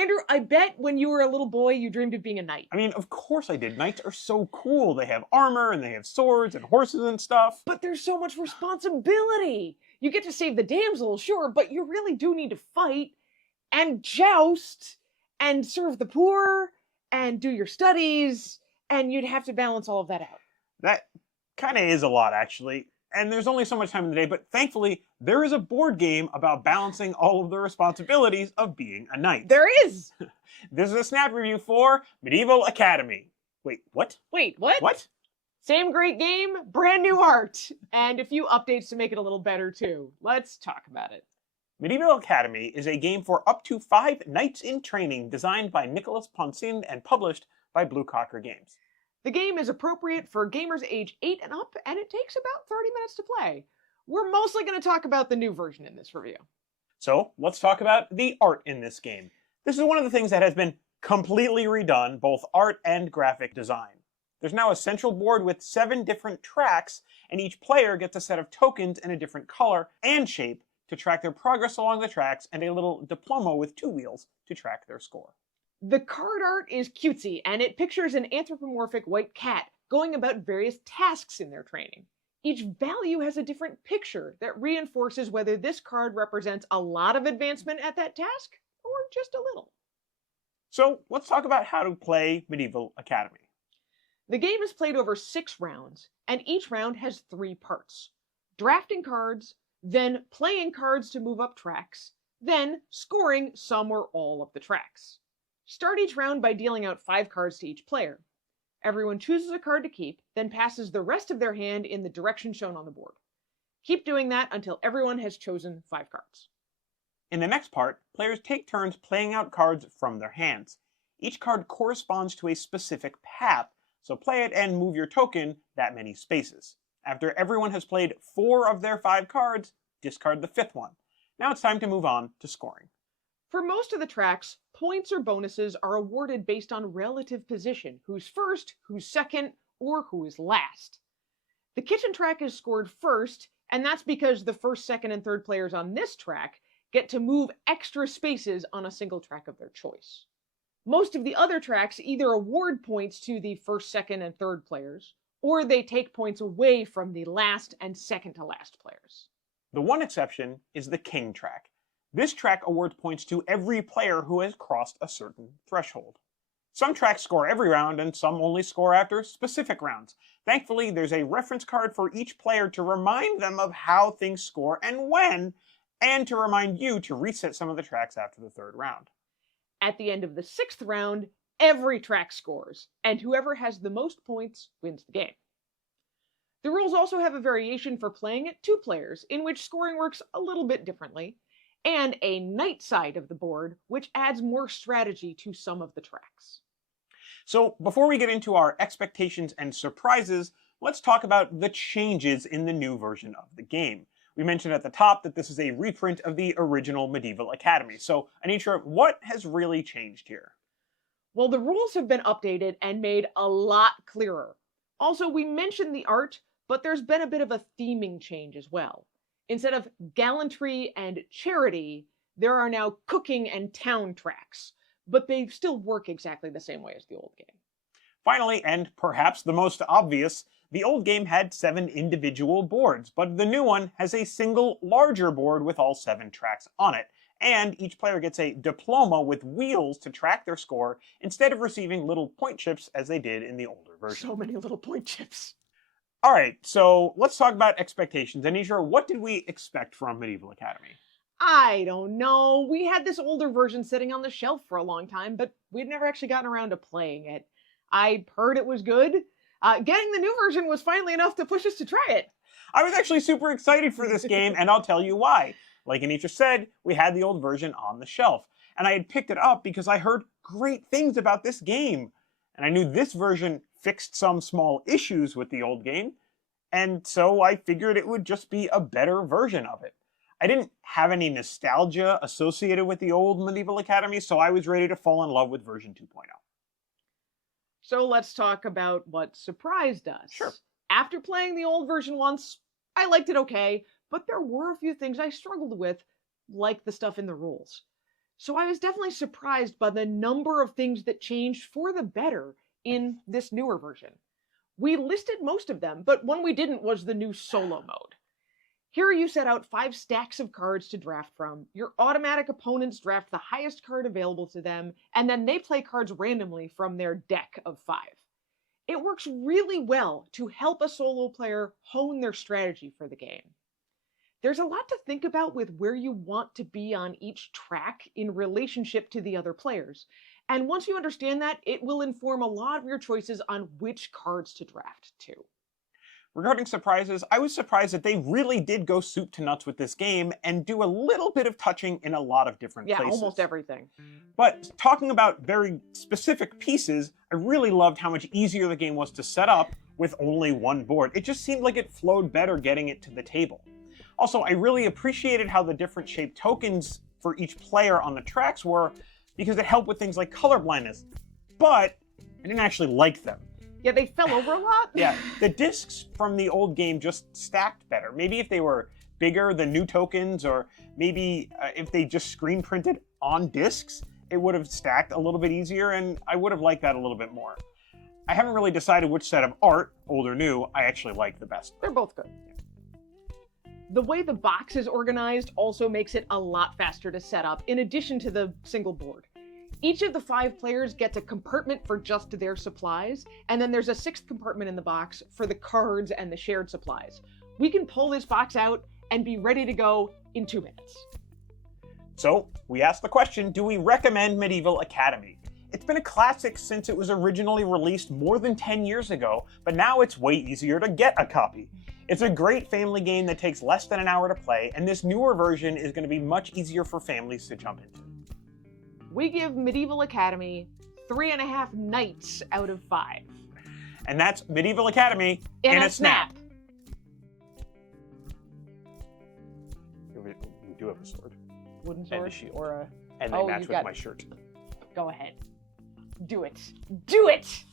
Andrew, I bet when you were a little boy, you dreamed of being a knight. I mean, of course I did. Knights are so cool. They have armor and they have swords and horses and stuff. But there's so much responsibility. You get to save the damsel, sure, but you really do need to fight and joust and serve the poor and do your studies, and you'd have to balance all of that out. That kind of is a lot, actually. And there's only so much time in the day, but thankfully, there is a board game about balancing all of the responsibilities of being a knight. There is! This is a snap review for Medieval Academy. Wait, what? Wait, what? What? Same great game, brand new art, and a few updates to make it a little better too. Let's talk about it. Medieval Academy is a game for up to 5 knights in training designed by Nicolas Ponsin and published by Blue Cocker Games. The game is appropriate for gamers age 8 and up, and it takes about 30 minutes to play. We're mostly going to talk about the new version in this review. So, let's talk about the art in this game. This is one of the things that has been completely redone, both art and graphic design. There's now a central board with 7 different tracks, and each player gets a set of tokens in a different color and shape to track their progress along the tracks, and a little diploma with 2 wheels to track their score. The card art is cutesy, and it pictures an anthropomorphic white cat going about various tasks in their training. Each value has a different picture that reinforces whether this card represents a lot of advancement at that task or just a little. So, let's talk about how to play Medieval Academy. The game is played over 6 rounds, and each round has 3 parts. Drafting cards, then playing cards to move up tracks, then scoring some or all of the tracks. Start each round by dealing out 5 cards to each player. Everyone chooses a card to keep, then passes the rest of their hand in the direction shown on the board. Keep doing that until everyone has chosen 5 cards. In the next part, players take turns playing out cards from their hands. Each card corresponds to a specific path, so play it and move your token that many spaces. After everyone has played 4 of their 5 cards, discard the 5th one. Now it's time to move on to scoring. For most of the tracks, points or bonuses are awarded based on relative position, who's first, who's second, or who is last. The kitchen track is scored first, and that's because the first, second, and third players on this track get to move extra spaces on a single track of their choice. Most of the other tracks either award points to the first, second, and third players, or they take points away from the last and second to last players. The one exception is the king track. This track awards points to every player who has crossed a certain threshold. Some tracks score every round, and some only score after specific rounds. Thankfully, there's a reference card for each player to remind them of how things score and when, and to remind you to reset some of the tracks after the 3rd round. At the end of the 6th round, every track scores, and whoever has the most points wins the game. The rules also have a variation for playing at 2 players, in which scoring works a little bit differently, and a knight side of the board, which adds more strategy to some of the tracks. So, before we get into our expectations and surprises, let's talk about the changes in the new version of the game. We mentioned at the top that this is a reprint of the original Medieval Academy. So, Anitra, what has really changed here? Well, the rules have been updated and made a lot clearer. Also, we mentioned the art, but there's been a bit of a theming change as well. Instead of gallantry and charity, there are now cooking and town tracks, but they still work exactly the same way as the old game. Finally, and perhaps the most obvious, the old game had 7 individual boards, but the new one has a single larger board with all 7 tracks on it, and each player gets a diploma with wheels to track their score instead of receiving little point chips as they did in the older version. So many little point chips. Alright, so let's talk about expectations. Anitra, what did we expect from Medieval Academy? I don't know. We had this older version sitting on the shelf for a long time, but we'd never actually gotten around to playing it. I heard it was good. Getting the new version was finally enough to push us to try it. I was actually super excited for this game, and I'll tell you why. Like Anitra said, we had the old version on the shelf, and I had picked it up because I heard great things about this game. And I knew this version fixed some small issues with the old game, and so I figured it would just be a better version of it. I didn't have any nostalgia associated with the old Medieval Academy, so I was ready to fall in love with version 2.0. So let's talk about what surprised us. Sure. After playing the old version once, I liked it okay, but there were a few things I struggled with, like the stuff in the rules. So I was definitely surprised by the number of things that changed for the better in this newer version. We listed most of them, but one we didn't was the new solo mode. Here you set out 5 stacks of cards to draft from. Your automatic opponents draft the highest card available to them, and then they play cards randomly from their deck of 5. It works really well to help a solo player hone their strategy for the game. There's a lot to think about with where you want to be on each track in relationship to the other players. And once you understand that, it will inform a lot of your choices on which cards to draft to. Regarding surprises, I was surprised that they really did go soup to nuts with this game and do a little bit of touching in a lot of different places. Yeah, almost everything. But talking about very specific pieces, I really loved how much easier the game was to set up with only one board. It just seemed like it flowed better getting it to the table. Also, I really appreciated how the different shaped tokens for each player on the tracks were, because it helped with things like color blindness. But I didn't actually like them. Yeah, they fell over a lot. Yeah, the discs from the old game just stacked better. Maybe if they were bigger, the new tokens, or maybe if they just screen printed on discs, it would have stacked a little bit easier, and I would have liked that a little bit more. I haven't really decided which set of art, old or new, I actually like the best. They're both good. The way the box is organized also makes it a lot faster to set up, in addition to the single board. Each of the 5 players gets a compartment for just their supplies, and then there's a 6th compartment in the box for the cards and the shared supplies. We can pull this box out and be ready to go in 2 minutes. So, we asked the question, do we recommend Medieval Academy? It's been a classic since it was originally released more than 10 years ago, but now it's way easier to get a copy. It's a great family game that takes less than an hour to play, and this newer version is going to be much easier for families to jump into. We give Medieval Academy 3.5 knights out of 5. And that's Medieval Academy In a snap. We do have a sword. Wooden sword? And a shield. Or a... And they match with my shirt. Go ahead. Do it. Do it!